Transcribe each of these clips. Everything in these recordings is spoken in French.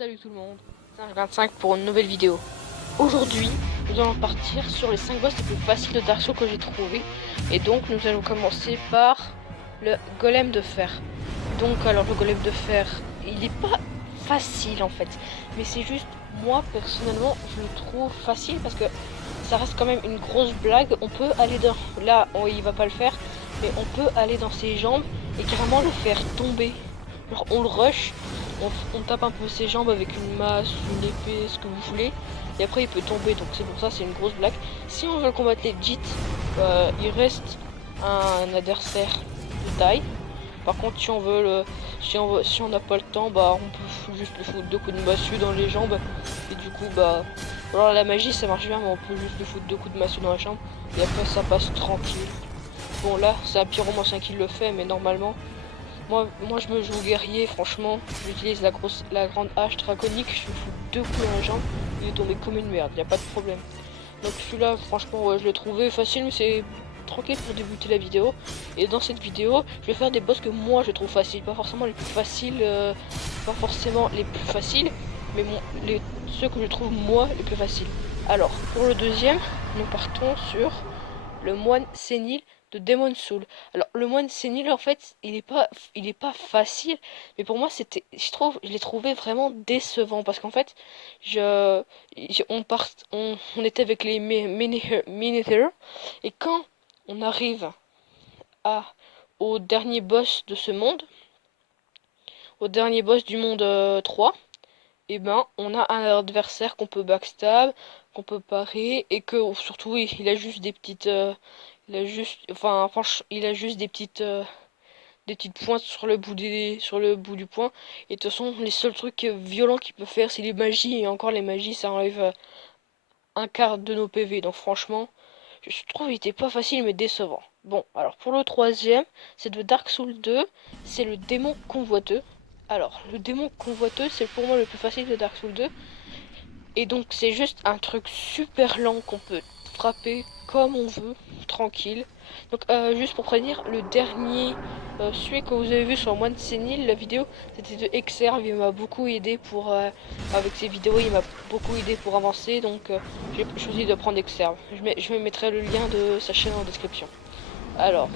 Salut tout le monde, c'est un 25 pour une nouvelle vidéo. Aujourd'hui, nous allons partir sur les 5 boss les plus faciles de Dark Souls que j'ai trouvé. Et donc, nous allons commencer par le golem de fer. Donc, alors le golem de fer, il est pas facile en fait. Mais c'est juste, moi personnellement, je le trouve facile parce que ça reste quand même une grosse blague. On peut aller dans... Là, il va pas le faire, mais on peut aller dans ses jambes et carrément le faire tomber. Alors, on le rush, on tape un peu ses jambes avec une masse, une épée, ce que vous voulez. Et après il peut tomber, donc c'est pour ça, c'est une grosse blague. Si on veut le combattre legit, il reste un adversaire de taille. Par contre, si on veut si on n'a pas le temps, bah on peut juste le foutre 2 coups de massue dans les jambes. Et du coup, bah, alors la magie ça marche bien, mais on peut juste le foutre 2 coups de massue dans la jambe. Et après ça passe tranquille. Bon là, c'est un pyromancien qui le fait, mais normalement, moi je me joue guerrier, franchement, j'utilise la grande hache draconique, je lui fous 2 coups dans la jambe, il est tombé comme une merde, y a pas de problème. Donc celui-là, franchement, ouais, je l'ai trouvé facile, mais c'est tranquille pour débuter la vidéo. Et dans cette vidéo, je vais faire des boss que moi je trouve faciles, pas forcément les plus faciles, mais ceux que je trouve moi les plus faciles. Alors, pour le deuxième, nous partons sur le moine sénile de Demon Soul. Alors le moine sénile en fait, il est pas facile, mais pour moi je l'ai trouvé vraiment décevant parce qu'en fait, je, on était avec les Minotaurs et quand on arrive à au dernier boss de ce monde, au dernier boss du monde 3, et ben on a un adversaire qu'on peut backstab, qu'on peut parer et que surtout il a juste des petites il a juste enfin franchement il a juste des petites pointes sur le bout du poing. Et de toute façon les seuls trucs violents qu'il peut faire c'est les magies, et encore les magies ça enlève un quart de nos PV, donc franchement je trouve qu'il était pas facile mais décevant. Bon, alors pour le troisième, c'est de Dark Souls 2, c'est le démon convoiteux. Alors, le démon convoiteux, c'est pour moi le plus facile de Dark Souls 2. Et donc c'est juste un truc super lent qu'on peut frapper comme on veut, tranquille. Donc juste pour prévenir, le dernier, celui que vous avez vu sur Moine Sénile, la vidéo, c'était de Exerve, il m'a beaucoup aidé pour, avec ses vidéos, il m'a beaucoup aidé pour avancer, donc j'ai choisi de prendre Exerve. Je mettrai le lien de sa chaîne en description. Alors,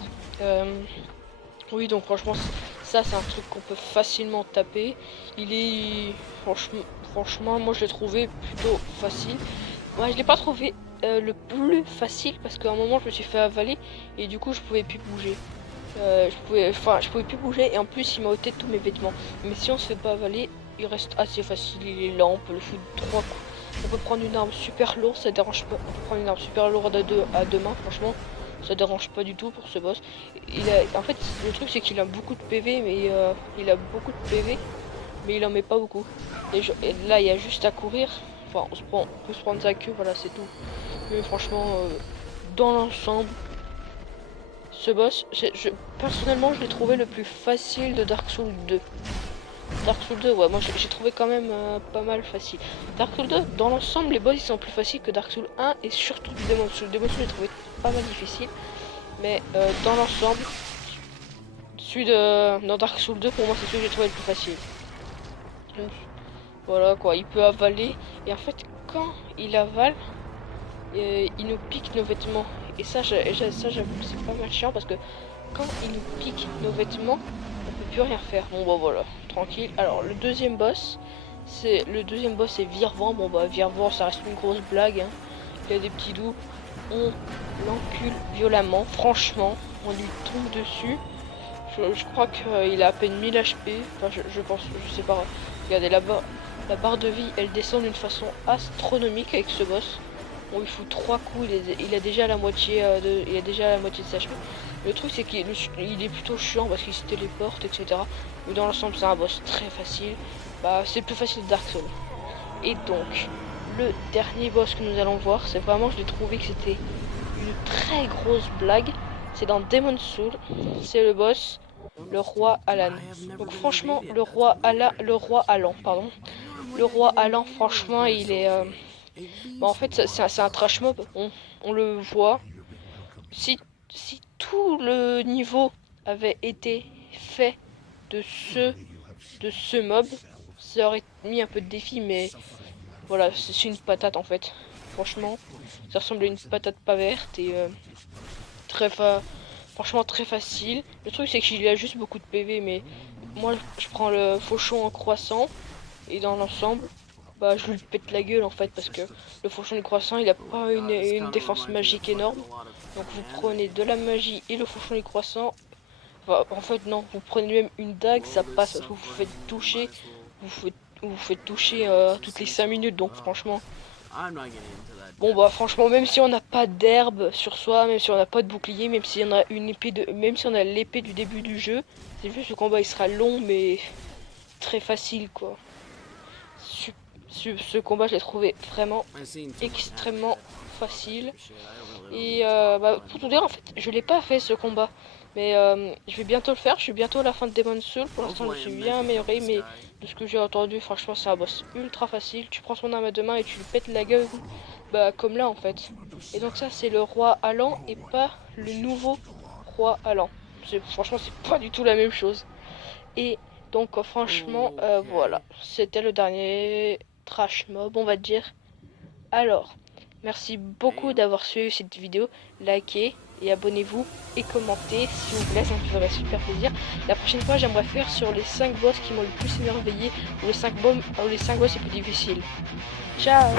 oui, donc franchement, ça c'est un truc qu'on peut facilement taper. Il est franchement, franchement, moi je l'ai trouvé plutôt facile. Ouais, je l'ai pas trouvé le plus facile parce qu'à un moment je me suis fait avaler et du coup je pouvais plus bouger. Je pouvais plus bouger et en plus il m'a ôté tous mes vêtements. Mais si on se fait pas avaler, il reste assez facile. Il est lent, on peut le foutre 3 coups. On peut prendre une arme super lourde, ça dérange pas. On peut prendre une arme super lourde à deux mains, franchement. Ça dérange pas du tout pour ce boss. En fait, le truc c'est qu'il a beaucoup de PV, mais il a beaucoup de PV, mais il en met pas beaucoup. Et là, il y a juste à courir. Enfin, on peut se prendre sa queue, voilà, c'est tout. Mais franchement, dans l'ensemble, ce boss, personnellement, je l'ai trouvé le plus facile de Dark Souls 2. Dark Souls 2, ouais, moi j'ai trouvé quand même pas mal facile. Dark Souls 2, dans l'ensemble, les boss ils sont plus faciles que Dark Souls 1 et surtout du Demon Souls. Demon Souls, j'ai trouvé pas mal difficile. Mais dans l'ensemble, dans Dark Souls 2, pour moi, c'est celui que j'ai trouvé le plus facile. Donc, voilà quoi, il peut avaler. Et en fait, quand il avale, il nous pique nos vêtements. Et ça, j'avoue que c'est pas mal chiant parce que quand il nous pique nos vêtements, on peut plus rien faire. Bon, bah voilà, tranquille. Alors, le deuxième boss, c'est Virvent. Bon, bah, Virvent, ça reste une grosse blague. Hein. Il a des petits doux. On l'encule violemment, franchement. On lui tombe dessus. Je crois qu'il a à peine 1000 HP. Enfin, je pense, je sais pas. Regardez là-bas, la barre de vie, elle descend d'une façon astronomique avec ce boss. On lui fout 3 coups, il a déjà la moitié il a déjà la moitié de sa HP. Le truc c'est qu'il est plutôt chiant parce qu'il se téléporte, etc. Mais dans l'ensemble, c'est un boss très facile. Bah, c'est plus facile que Dark Souls. Et donc, le dernier boss que nous allons voir, c'est vraiment, je l'ai trouvé que c'était une très grosse blague. C'est dans Demon Soul. C'est le boss, le roi Alan. Donc franchement, le roi Alan, pardon. Le roi Alan, franchement, il est... Bah, en fait, c'est un trash mob. On le voit. Si, si tout le niveau avait été fait de ce, de ce mob, ça aurait mis un peu de défi, mais voilà, c'est une patate en fait. Franchement, ça ressemble à une patate pas verte et franchement très facile. Le truc c'est qu'il a juste beaucoup de PV, mais moi je prends le fauchon en croissant et dans l'ensemble, bah je lui pète la gueule en fait parce que le fauchon du croissant il a pas une défense magique énorme. Donc vous prenez de la magie et le fauchon du croissant. Enfin, en fait non, vous prenez même une dague, ça passe parce que vous vous faites toucher, vous faites toucher toutes les 5 minutes, donc franchement. Bon bah franchement, même si on n'a pas d'herbe sur soi, même si on n'a pas de bouclier, même si on a une épée même si on a l'épée du début du jeu, c'est juste le combat il sera long mais très facile quoi. Ce combat je l'ai trouvé vraiment extrêmement facile. Et bah, pour tout dire en fait je l'ai pas fait ce combat. Mais je vais bientôt le faire, je suis bientôt à la fin de Demon's Souls. Pour l'instant je suis bien amélioré, mais de ce que j'ai entendu franchement c'est un boss ultra facile. Tu prends son arme à deux mains et tu lui pètes la gueule, bah comme là en fait. Et donc ça c'est le roi Alan et pas le nouveau roi Alan. Franchement c'est pas du tout la même chose. Et donc franchement voilà, c'était le dernier trash mob on va dire. Alors, merci beaucoup d'avoir suivi cette vidéo, likez et abonnez-vous et commentez s'il vous plaît, ça me ferait super plaisir. La prochaine fois j'aimerais faire sur les 5 boss qui m'ont le plus émerveillé ou les 5 boss les plus difficiles. Ciao.